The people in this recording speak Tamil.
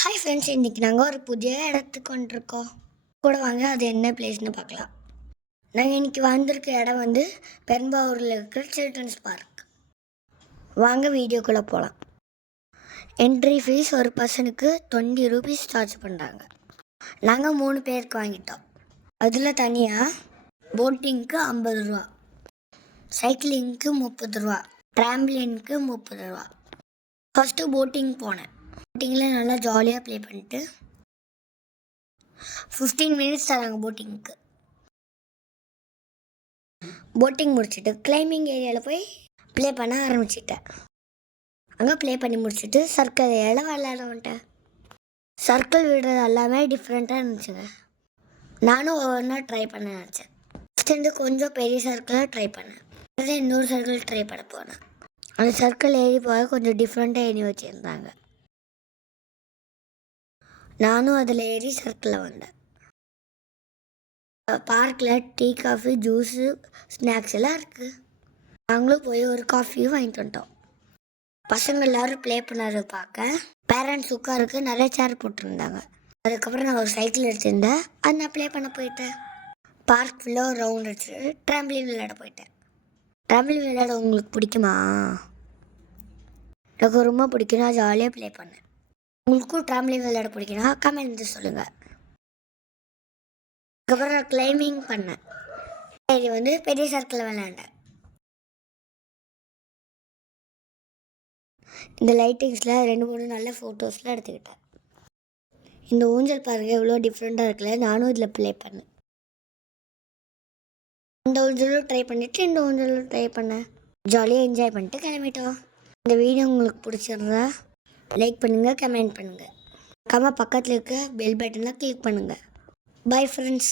ஹாய் ஃப்ரெண்ட்ஸ், இன்றைக்கி நாங்கள் ஒரு புதிய இடத்துக்கு வந்துருக்கோம். கூட வாங்க அது என்ன பிளேஸ்னு பார்க்கலாம். நாங்கள் இன்றைக்கி வந்திருக்க இடம் வந்து பெரும்பாவூரில் இருக்கிற சில்ட்ரன்ஸ் பார்க். வாங்க வீடியோக்குள்ளே போகலாம். என்ட்ரி ஃபீஸ் ஒரு பர்சனுக்கு 20 ரூபீஸ் சார்ஜ் பண்ணுறாங்க. நாங்கள் 3 பேருக்கு வாங்கிட்டோம். அதில் தனியாக போட்டிங்க்கு 50 ரூபா, சைக்கிளிங்க்கு 30 ரூபா, ட்ராம்பிளினுக்கு 30 ரூபா. ஃபஸ்ட்டு போட்டிங் போனேன். போட்டிங்கில் நல்லா ஜாலியாக ப்ளே பண்ணிட்டு 15 மினிட்ஸ் தராங்க போட்டிங்க்கு. போட்டிங் முடிச்சுட்டு கிளைம்பிங் ஏரியாவில் போய் ப்ளே பண்ண ஆரம்பிச்சிட்டேன். அங்கே ப்ளே பண்ணி முடிச்சுட்டு சர்க்கிள் ஏரியாவில் விளையாட வந்துட்டேன். சர்க்கிள் விடுறது எல்லாமே டிஃப்ரெண்ட்டாக இருந்துச்சுங்க. நானும் ஒவ்வொன்றா ட்ரை பண்ண நினச்சேன். ஃபஸ்ட்டு கொஞ்சம் பெரிய சர்க்கிளாக ட்ரை பண்ணேன். அதில் இன்னொரு சர்க்கிள் ட்ரை பண்ண போனேன். அந்த சர்க்கிள் ஏறி போக கொஞ்சம் டிஃப்ரெண்ட்டாக ஏறி வச்சுருந்தாங்க. நானும் அதில் ஏறி சர்க்கிளில் வந்தேன். பார்க்கில் டீ, காஃபி, ஜூஸு, ஸ்நாக்ஸ் எல்லாம் இருக்குது. நாங்களும் போய் ஒரு காஃபியும் வாங்கிட்டு வந்துட்டோம். பசங்க எல்லோரும் ப்ளே பண்ணாரு பார்க்க பேரண்ட்ஸ் உட்காருக்கு நிறைய சேர் போட்டிருந்தாங்க. அதுக்கப்புறம் நான் ஒரு சைக்கிள் எடுத்திருந்தேன். அது நான் ப்ளே பண்ண போயிட்டேன். பார்க் ஃபுல்லாக ஒரு ரவுண்ட் அடிச்சுட்டு ட்ராம்பிளின் விளையாட போயிட்டேன். ட்ராம்பிளின் விளையாட உங்களுக்கு பிடிக்குமா? எனக்கு ரொம்ப பிடிக்கும். நான் ஜாலியாக ப்ளே பண்ணேன். உங்களுக்கும் ட்ராம்பிளின் விளையாட பிடிக்குன்னா கமெண்ட் சொல்லுங்கள். அதுக்கப்புறம் நான் கிளைம்பிங் பண்ணேன். இது வந்து பெரிய சர்க்கிளில் விளையாண்டேன். இந்த லைட்டிங்ஸில் 2-3 நல்ல ஃபோட்டோஸ்லாம் எடுத்துக்கிட்டேன். இந்த ஊஞ்சல் பாருங்கள் எவ்வளோ டிஃப்ரெண்ட்டாக இருக்குல்ல. நானும் இதில் ப்ளே பண்ணேன். இந்த ஊஞ்சலும் ட்ரை பண்ணிவிட்டு இந்த ஊஞ்சலும் ட்ரை பண்ணேன். ஜாலியாக என்ஜாய் பண்ணிட்டு கிளம்பிட்டோம். இந்த வீடியோ உங்களுக்கு பிடிச்சிருந்தா லைக் பண்ணுங்கள், கமெண்ட் பண்ணுங்கள். பக்கத்தில் இருக்க பெல் பட்டனை கிளிக் பண்ணுங்கள். Bye friends.